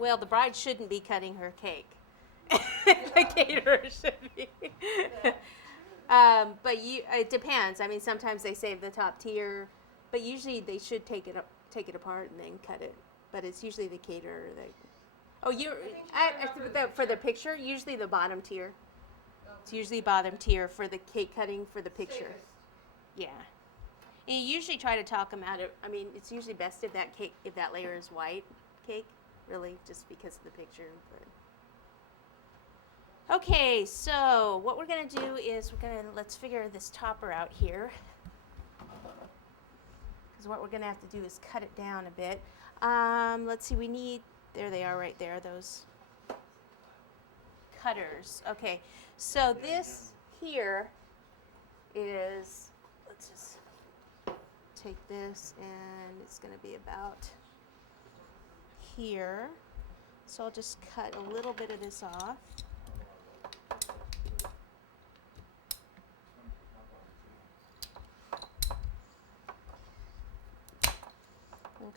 Well, the bride shouldn't be cutting her cake. The caterer should be. But it depends. I mean, sometimes they save the top tier, but usually they should take it apart and then cut it. But it's usually the caterer that. Oh, for the picture, usually the bottom tier. It's usually bottom tier for the cake cutting for the picture. Safest. Yeah. And you usually try to talk them out of. I mean, it's usually best if that layer is white cake, really, just because of the picture. But. Okay, so what we're gonna do is let's figure this topper out here. Because what we're gonna have to do is cut it down a bit. Let's see, we need. There they are, right there. Those cutters. Okay, so this here is. Let's just take this, and it's going to be about here. So I'll just cut a little bit of this off.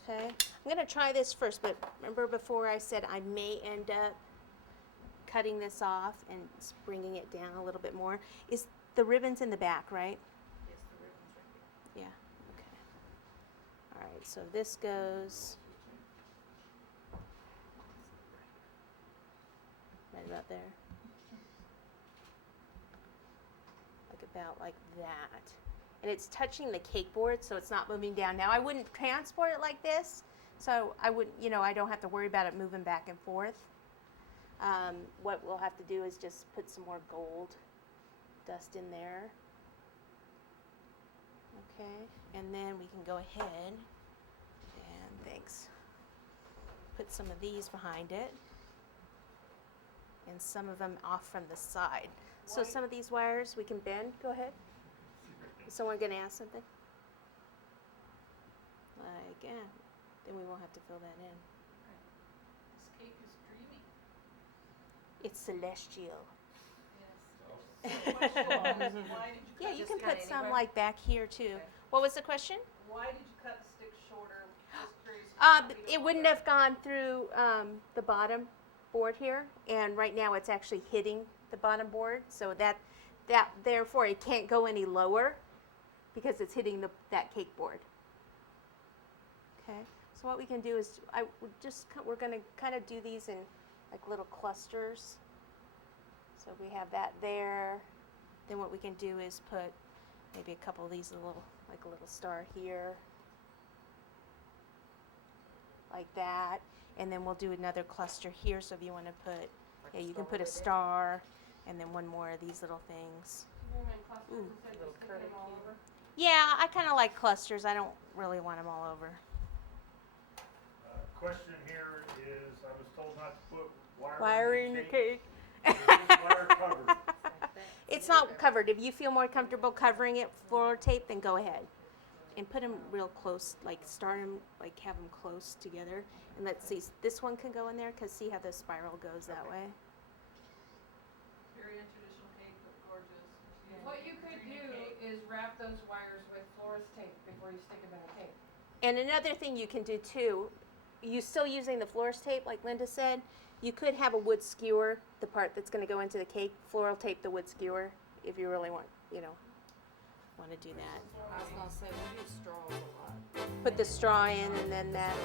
Okay, I'm going to try this first, but remember before I said I may end up cutting this off and bringing it down a little bit more. Is the ribbons in the back, right? Yes, the ribbon's right here. Yeah, okay. All right, so this goes right about there. About like that. And it's touching the cake board, so it's not moving down. Now, I wouldn't transport it like this, so I wouldn't, I don't have to worry about it moving back and forth. What we'll have to do is just put some more gold dust in there. Okay, and then we can go ahead and, thanks, put some of these behind it and some of them off from the side. So some of these wires we can bend. Go ahead. Is someone going to ask something? Like, yeah, then we won't have to fill that in. This cake is dreamy. It's celestial. Yes. So why did you Yeah, cut you this can kinda put some anywhere? like back here too. Okay. What was the question? Why did you cut the stick shorter? Just curious. It wouldn't have gone through the bottom board here, and right now it's actually hitting the bottom board, so that therefore it can't go any lower because it's hitting that cake board. Okay, so what we can do is we're going to kind of do these in like little clusters. So we have that there. Then what we can do is put maybe a couple of these like a little star here, like that, and then we'll do another cluster here. So if you want to put, yeah, you can put a star, and then one more of these little things. Ooh. Yeah, I kind of like clusters. I don't really want them all over. Question here is, I was told not to put Wire in your cake. Is this wire covered? It's not covered. If you feel more comfortable covering it floor tape, then go ahead. And put them real close, like start them, like have them close together. And let's see, this one can go in there, because see how the spiral goes that way? Very untraditional cake, but gorgeous. What you could do is wrap those wires with florist tape before you stick them in the cake. And another thing you can do too, you still using the florist tape, like Linda said, you could have a wood skewer, the part that's going to go into the cake, floral tape the wood skewer, if you really want to do that. I was going to say, we use straws a lot. Put the straw in, and then that.